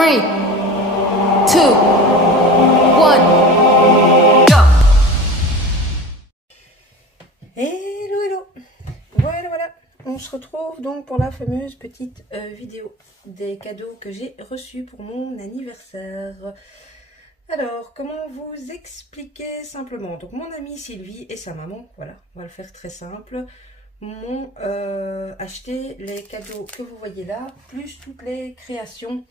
3, 2, 1, go! Hello, hello. Voilà. On se retrouve donc pour la fameuse petite vidéo des cadeaux que j'ai reçus pour mon anniversaire. Alors, comment vous expliquer simplement? Donc, mon amie Sylvie et sa maman, voilà, on va le faire très simple, m'ont acheté les cadeaux que vous voyez là, plus toutes les créations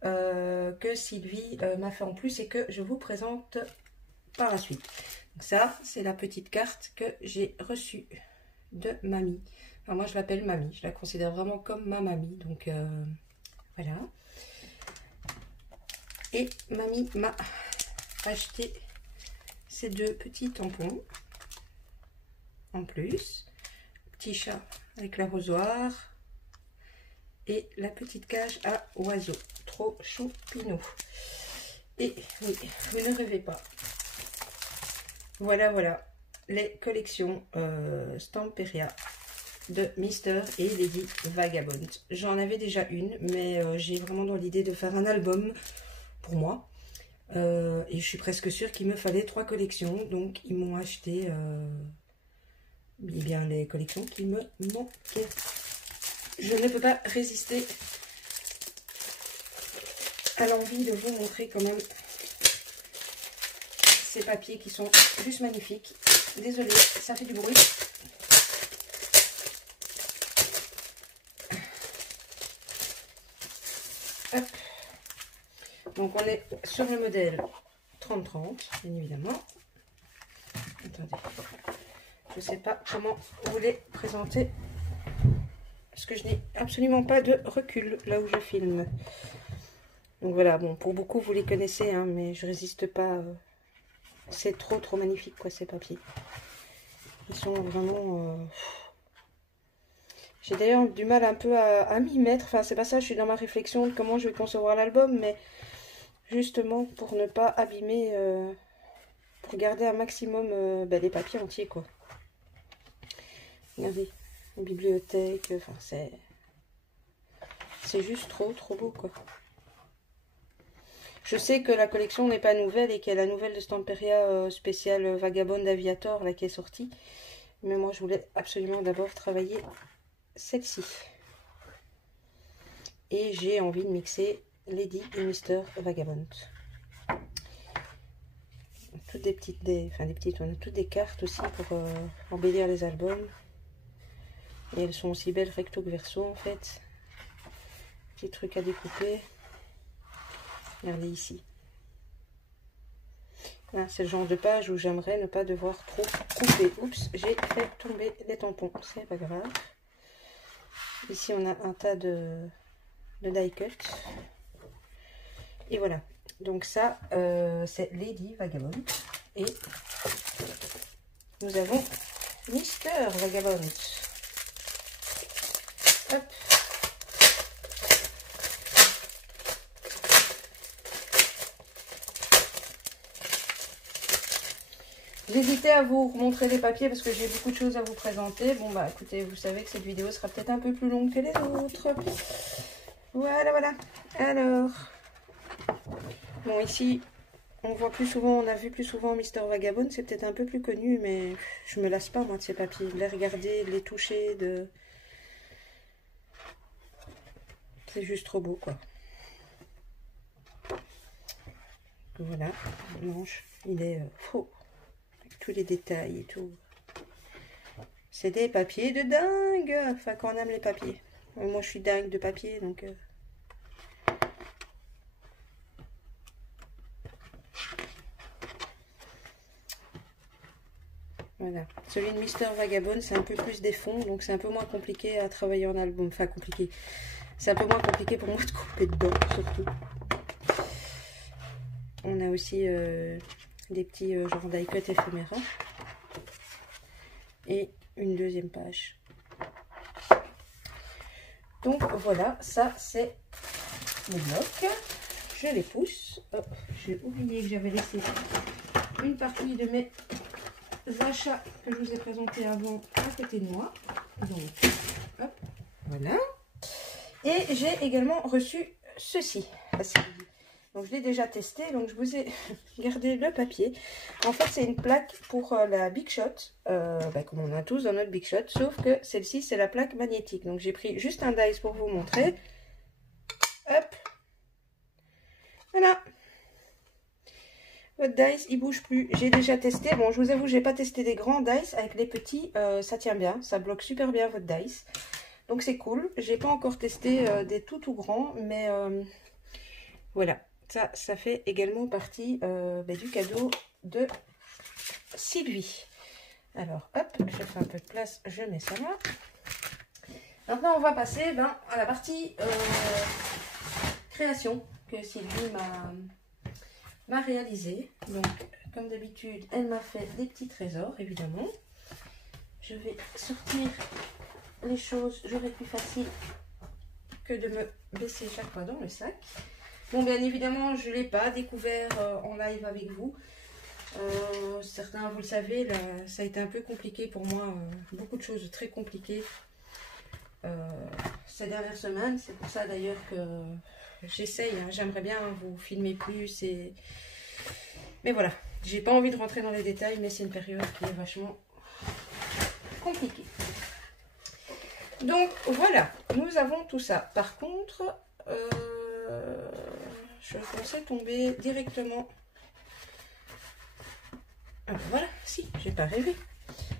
que Sylvie m'a fait en plus et que je vous présente par la suite. Donc ça, c'est la petite carte que j'ai reçue de mamie. Enfin, moi, je l'appelle mamie, je la considère vraiment comme ma mamie, donc voilà. Et mamie m'a acheté ces deux petits tampons en plus. Petit chat avec l'arrosoir et la petite cage à oiseaux. Trop choupinou. Et oui, vous ne rêvez pas. Voilà les collections Stamperia de Mister et Lady Vagabond. J'en avais déjà une, mais j'ai vraiment dans l'idée de faire un album pour moi. Et je suis presque sûre qu'il me fallait 3 collections. Donc ils m'ont acheté eh bien, les collections qui me manquaient. Je ne peux pas résister à l'envie de vous montrer quand même ces papiers qui sont juste magnifiques. Désolée, ça fait du bruit. Hop. Donc on est sur le modèle 30-30, bien évidemment. Attendez, je ne sais pas comment vous les présenter, parce que je n'ai absolument pas de recul là où je filme. Donc voilà, bon, pour beaucoup vous les connaissez, hein, mais je résiste pas. C'est trop magnifique quoi, ces papiers. Ils sont vraiment... J'ai d'ailleurs du mal un peu à m'y mettre. Enfin, c'est pas ça, je suis dans ma réflexion de comment je vais concevoir l'album, mais justement pour ne pas abîmer, pour garder un maximum les papiers entiers quoi. Regardez, la bibliothèque, enfin c'est juste trop beau quoi. Je sais que la collection n'est pas nouvelle et qu'il y a la nouvelle de Stamperia spéciale Vagabond Aviator là qui est sortie. Mais moi je voulais absolument d'abord travailler celle-ci. Et j'ai envie de mixer Lady et Mister Vagabond. Toutes des petites, on a toutes des cartes aussi pour embellir les albums. Et elles sont aussi belles recto que verso en fait. Petits trucs à découper. Regardez ici. C'est le genre de page où j'aimerais ne pas devoir trop couper. Oups, j'ai fait tomber les tampons. C'est pas grave. Ici, on a un tas de die cut. Et voilà. Donc ça, c'est Lady Vagabond. Et nous avons Mister Vagabond. Hop. J'hésitais à vous montrer les papiers parce que j'ai beaucoup de choses à vous présenter. Bon bah écoutez, vous savez que cette vidéo sera peut-être un peu plus longue que les autres. Voilà. Alors, bon ici, on voit plus souvent, on a vu plus souvent Mister Vagabond. C'est peut-être un peu plus connu, mais je me lasse pas moi de ces papiers. De les regarder, de les toucher, c'est juste trop beau quoi. Voilà, le manche, il est faux. Tous les détails et tout. C'est des papiers de dingue. Enfin, quand on aime les papiers. Moi, je suis dingue de papier, donc... Voilà. Celui de Mister Vagabond, c'est un peu plus des fonds, donc c'est un peu moins compliqué à travailler en album. Enfin, compliqué. C'est un peu moins compliqué pour moi de couper dedans, surtout. On a aussi... des petits genre die cut éphéméra et une deuxième page. Donc voilà, ça c'est les blocs. Je les pousse. Oh, j'ai oublié que j'avais laissé une partie de mes achats que je vous ai présentés avant à côté de moi. Donc hop, voilà. Et j'ai également reçu ceci. assez joli. Donc je l'ai déjà testé, donc je vous ai gardé le papier. En fait c'est une plaque pour la Big Shot, comme on a tous dans notre Big Shot, sauf que celle-ci c'est la plaque magnétique. Donc j'ai pris juste un dice pour vous montrer. Hop, voilà. Votre dice il bouge plus, j'ai déjà testé. Bon je vous avoue j'ai pas testé des grands dice, avec les petits ça tient bien, ça bloque super bien votre dice. Donc c'est cool, j'ai pas encore testé des tout grands, mais voilà. Ça fait également partie du cadeau de Sylvie. Alors, hop, je fais un peu de place, je mets ça là. Maintenant, on va passer à la partie création que Sylvie m'a réalisée. Donc, comme d'habitude, elle m'a fait des petits trésors, évidemment. Je vais sortir les choses. J'aurais plus facile que de me baisser chaque fois dans le sac. Bon, bien évidemment, je ne l'ai pas découvert en live avec vous. Certains, vous le savez, là, ça a été un peu compliqué pour moi. Beaucoup de choses très compliquées ces dernières semaines. C'est pour ça d'ailleurs que j'essaye. Hein, j'aimerais bien vous filmer plus. Mais voilà, j'ai pas envie de rentrer dans les détails, mais c'est une période qui est vachement compliquée. Donc voilà, nous avons tout ça. Par contre... je pensais tomber directement. Alors voilà, si, j'ai pas rêvé.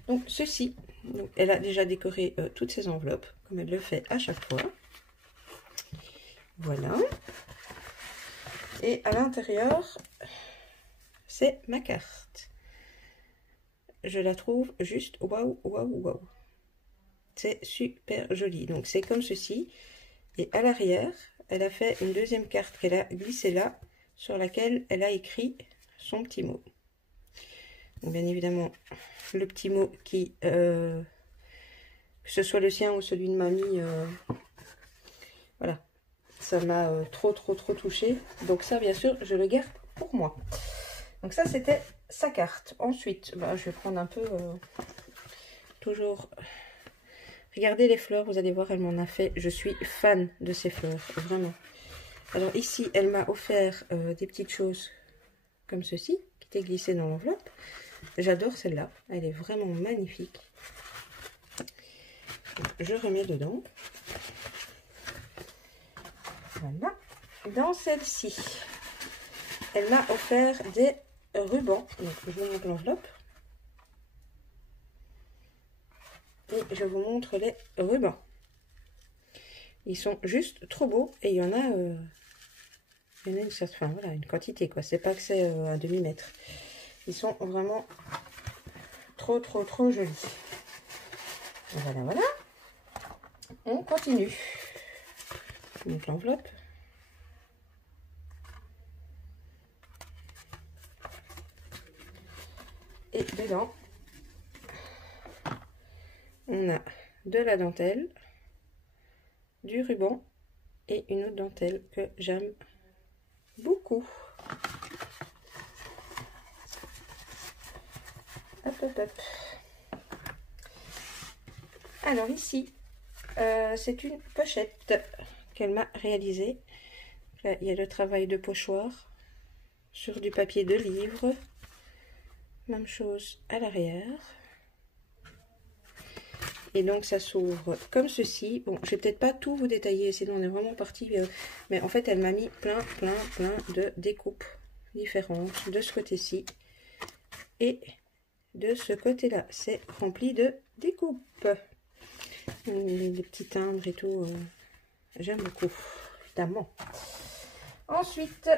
Donc ceci, donc, elle a déjà décoré toutes ses enveloppes, comme elle le fait à chaque fois. Voilà. Et à l'intérieur, c'est ma carte. Je la trouve juste waouh, waouh, waouh. C'est super joli. Donc c'est comme ceci. Et à l'arrière, elle a fait une deuxième carte qu'elle a glissée là, sur laquelle elle a écrit son petit mot. Donc bien évidemment, le petit mot qui, que ce soit le sien ou celui de mamie, voilà, ça m'a trop touché. Donc ça, bien sûr, je le garde pour moi. Donc ça, c'était sa carte. Ensuite, je vais prendre un peu, toujours... Regardez les fleurs, vous allez voir, elle m'en a fait. Je suis fan de ces fleurs, vraiment. Alors ici, elle m'a offert des petites choses comme ceci, qui étaient glissées dans l'enveloppe. J'adore celle-là, elle est vraiment magnifique. Je remets dedans. Voilà. Dans celle-ci, elle m'a offert des rubans. Donc, je vous montre l'enveloppe. Et je vous montre les rubans. Ils sont juste trop beaux. Et il y en a une certaine, voilà, une quantité, quoi. C'est pas que c'est un demi-mètre. Ils sont vraiment trop jolis. Voilà, voilà. On continue. Donc l'enveloppe. Et dedans, on a de la dentelle, du ruban et une autre dentelle que j'aime beaucoup. Hop, hop, hop. Alors ici, c'est une pochette qu'elle m'a réalisée. Là, il y a le travail de pochoir sur du papier de livre. Même chose à l'arrière. Et donc ça s'ouvre comme ceci. Bon, je vais peut-être pas tout vous détailler, sinon on est vraiment parti. Mais en fait, elle m'a mis plein de découpes différentes de ce côté-ci et de ce côté-là. C'est rempli de découpes. Les petits timbres et tout. J'aime beaucoup, évidemment. Ensuite,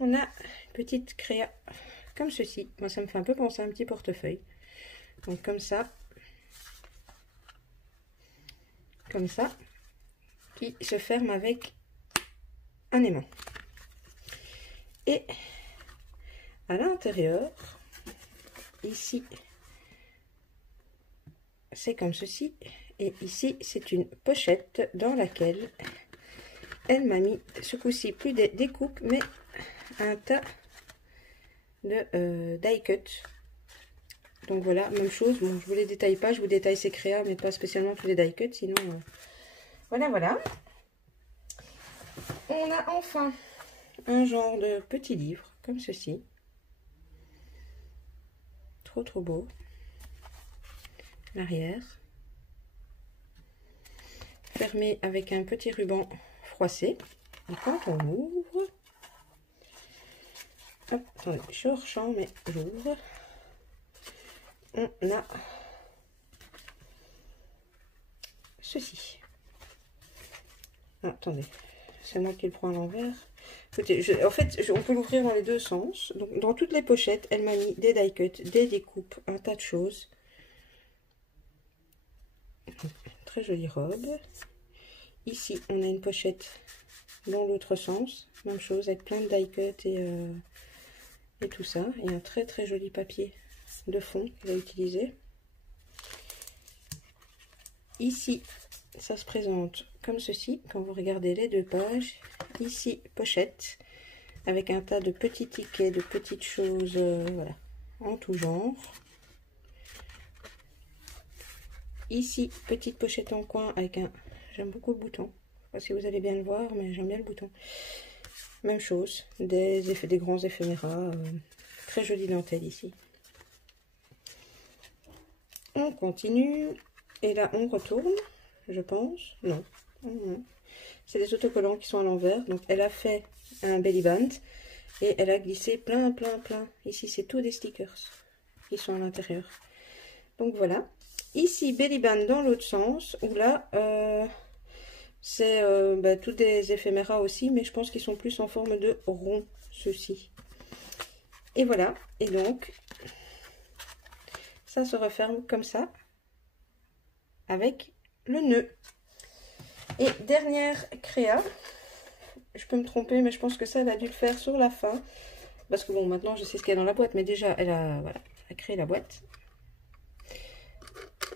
on a une petite créa comme ceci. Moi, ça me fait un peu penser à un petit portefeuille. Donc comme ça, qui se ferme avec un aimant. Et à l'intérieur, ici, c'est comme ceci. Et ici, c'est une pochette dans laquelle elle m'a mis, ce coup-ci, plus des découpes, mais un tas de die cut. Donc voilà, même chose. Bon, je vous les détaille pas, je vous détaille ces créas, mais pas spécialement tous les die cut, sinon... Voilà, voilà. On a enfin un genre de petit livre, comme ceci. Trop trop beau. L'arrière. Fermé avec un petit ruban froissé. Et quand on ouvre... Hop, attendez, je suis hors champ, mais j'ouvre. On a ceci. Ah, attendez, c'est moi qui le prends à l'envers. Écoutez, en fait, on peut l'ouvrir dans les deux sens. Donc, dans toutes les pochettes, elle m'a mis des die cuts, des découpes, un tas de choses. Très jolie robe. Ici, on a une pochette dans l'autre sens. Même chose, avec plein de die cuts et tout ça. Et un très très joli papier de fond qu'elle a utilisé. Ici, ça se présente comme ceci, quand vous regardez les deux pages. Ici, pochette, avec un tas de petits tickets, de petites choses, voilà, en tout genre. Ici, petite pochette en coin avec un... J'aime beaucoup le bouton. Je sais pas si vous allez bien le voir, mais j'aime bien le bouton. Même chose, des grands éphéméras. Très jolie dentelle ici. On continue. Et là, on retourne, je pense. Non. C'est des autocollants qui sont à l'envers. Donc, elle a fait un belly band. Et elle a glissé plein. Ici, c'est tout des stickers qui sont à l'intérieur. Donc, voilà. Ici, belly band dans l'autre sens. Où là, c'est tous des éphéméras aussi. Mais je pense qu'ils sont plus en forme de rond, ceux-ci. Et voilà. Et donc, ça se referme comme ça. Avec le nœud. Et dernière créa, je peux me tromper, mais je pense que ça, elle a dû le faire sur la fin. Parce que bon, maintenant, je sais ce qu'il y a dans la boîte, mais déjà, elle a créé la boîte.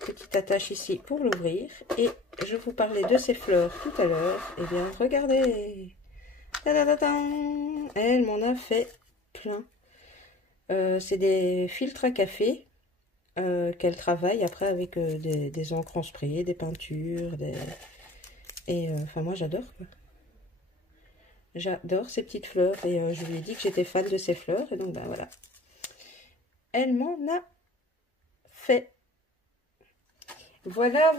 Petite attache ici pour l'ouvrir. Et je vous parlais de ces fleurs tout à l'heure. Et bien, regardez. Elle m'en a fait plein. C'est des filtres à café. Qu'elle travaille après avec des encres en spray, des peintures, enfin moi j'adore quoi. J'adore ces petites fleurs et je lui ai dit que j'étais fan de ces fleurs et donc ben voilà. Elle m'en a fait. Voilà.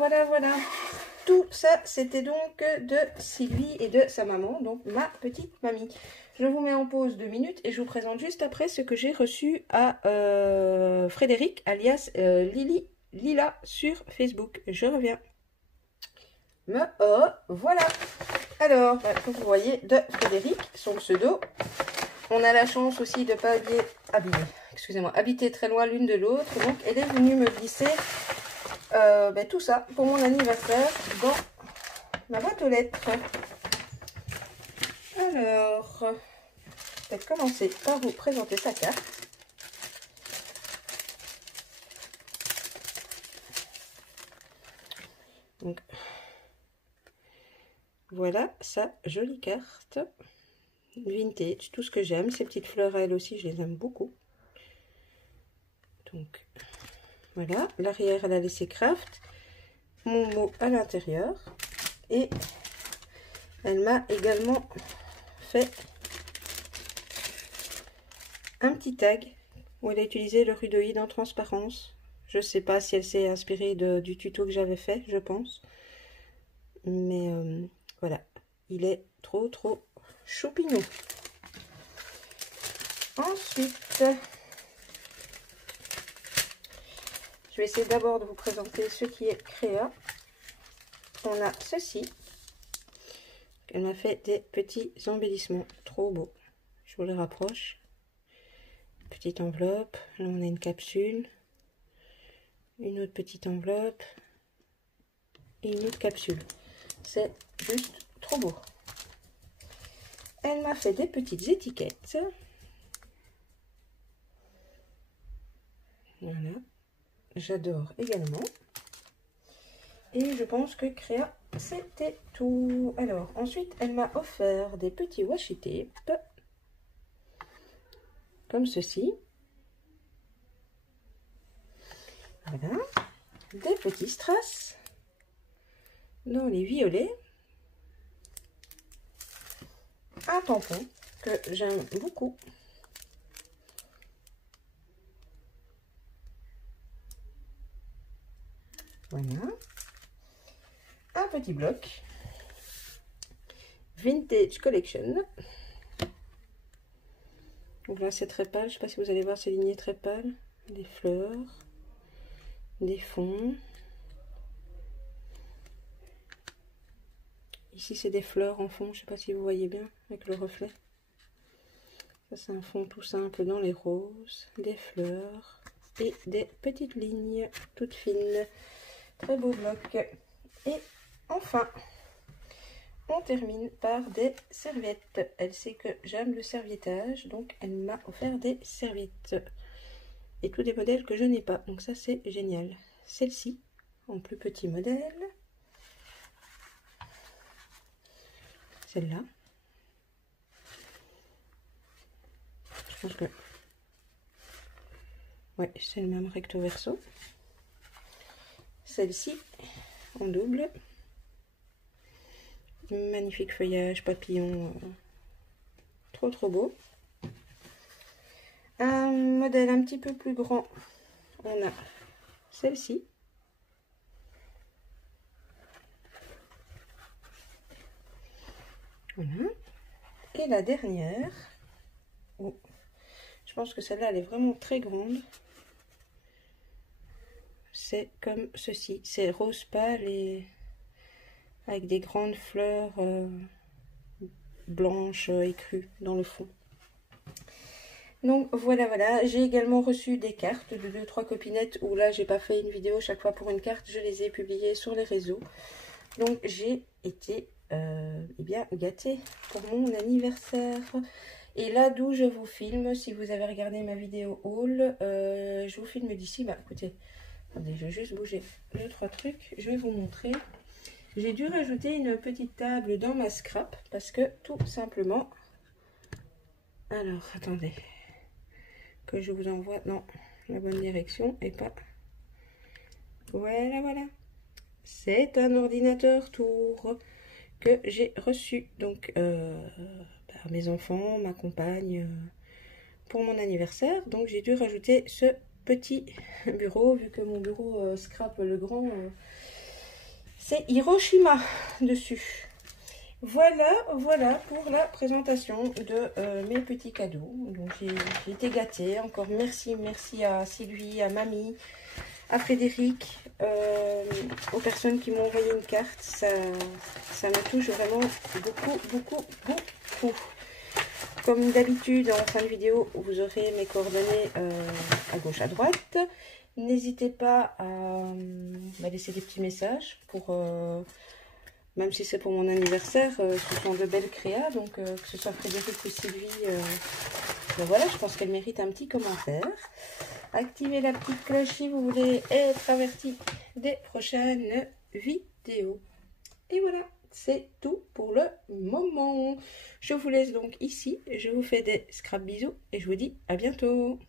Tout ça c'était donc de Sylvie et de sa maman, donc ma petite mamie. Je vous mets en pause 2 minutes et je vous présente juste après ce que j'ai reçu à Frédéric, alias Lila sur Facebook. Je reviens. Voilà. Alors, comme vous voyez, de Frédéric, son pseudo. On a la chance aussi de ne pas habiter très loin l'une de l'autre. Donc, elle est venue me glisser tout ça pour mon anniversaire dans ma boîte aux lettres. Alors, je vais commencer par vous présenter sa carte. Donc, voilà sa jolie carte. Vintage, tout ce que j'aime. Ces petites fleurs, elles aussi, je les aime beaucoup. Donc, voilà. L'arrière, elle a laissé craft. Mon mot à l'intérieur. Et elle m'a également fait un petit tag où elle a utilisé le rudoïde en transparence. Je sais pas si elle s'est inspirée du tuto que j'avais fait, je pense. Mais voilà, il est trop choupignon. Ensuite, je vais essayer d'abord de vous présenter ce qui est créa. On a ceci. Elle m'a fait des petits embellissements, trop beaux. Je vous les rapproche. Petite enveloppe, là on a une capsule, une autre petite enveloppe et une autre capsule. C'est juste trop beau. Elle m'a fait des petites étiquettes. Voilà, j'adore également. Et je pense que créa, c'était tout. Alors, ensuite, elle m'a offert des petits washi tape. Comme ceci. Voilà. Des petits strass. Dans les violets. Un tampon. que j'aime beaucoup. Voilà. Un petit bloc. Vintage Collection. Donc là, c'est très pâle. Je ne sais pas si vous allez voir ces lignées très pâles. Des fleurs, des fonds. Ici, c'est des fleurs en fond. Je ne sais pas si vous voyez bien avec le reflet. Ça, c'est un fond tout simple dans les roses, des fleurs et des petites lignes toutes fines. Très beau bloc. Et enfin, on termine par des serviettes. Elle sait que j'aime le serviettage, donc elle m'a offert des serviettes. Et tous des modèles que je n'ai pas, donc ça c'est génial. Celle-ci, en plus petit modèle. Celle-là. Je pense que... ouais, c'est le même recto verso. Celle-ci, en double. Magnifique feuillage, papillon. Trop beau. Un modèle un petit peu plus grand. On a celle-ci. Voilà. Et la dernière. Oh. Je pense que celle-là, elle est vraiment très grande. C'est comme ceci. C'est rose pâle et avec des grandes fleurs blanches écrues dans le fond. Donc voilà, j'ai également reçu des cartes de 2-3 copinettes où là j'ai pas fait une vidéo chaque fois pour une carte, je les ai publiées sur les réseaux. Donc j'ai été eh bien gâtée pour mon anniversaire. Et là d'où je vous filme, si vous avez regardé ma vidéo haul, je vous filme d'ici. Bah écoutez, attendez, je vais juste bouger 2-3 trucs, je vais vous montrer. J'ai dû rajouter une petite table dans ma scrap parce que tout simplement... Alors, attendez, que je vous envoie dans la bonne direction et pas... Voilà. C'est un ordinateur Tour que j'ai reçu donc par mes enfants, ma compagne, pour mon anniversaire. Donc j'ai dû rajouter ce petit bureau, vu que mon bureau scrap le grand... c'est Hiroshima dessus. Voilà pour la présentation de mes petits cadeaux. Donc j'ai été gâtée. Encore merci à Sylvie, à Mamie, à Frédéric, aux personnes qui m'ont envoyé une carte. Ça me touche vraiment beaucoup. Comme d'habitude, en fin de vidéo, vous aurez mes coordonnées à gauche, à droite. N'hésitez pas à laisser des petits messages pour... même si c'est pour mon anniversaire, ce sont de belles créas, donc que ce soit Frédéric ou Sylvie, ben voilà, je pense qu'elle mérite un petit commentaire. Activez la petite cloche si vous voulez être averti des prochaines vidéos. Et voilà, c'est tout pour le moment. Je vous laisse donc ici, je vous fais des scrap bisous et je vous dis à bientôt.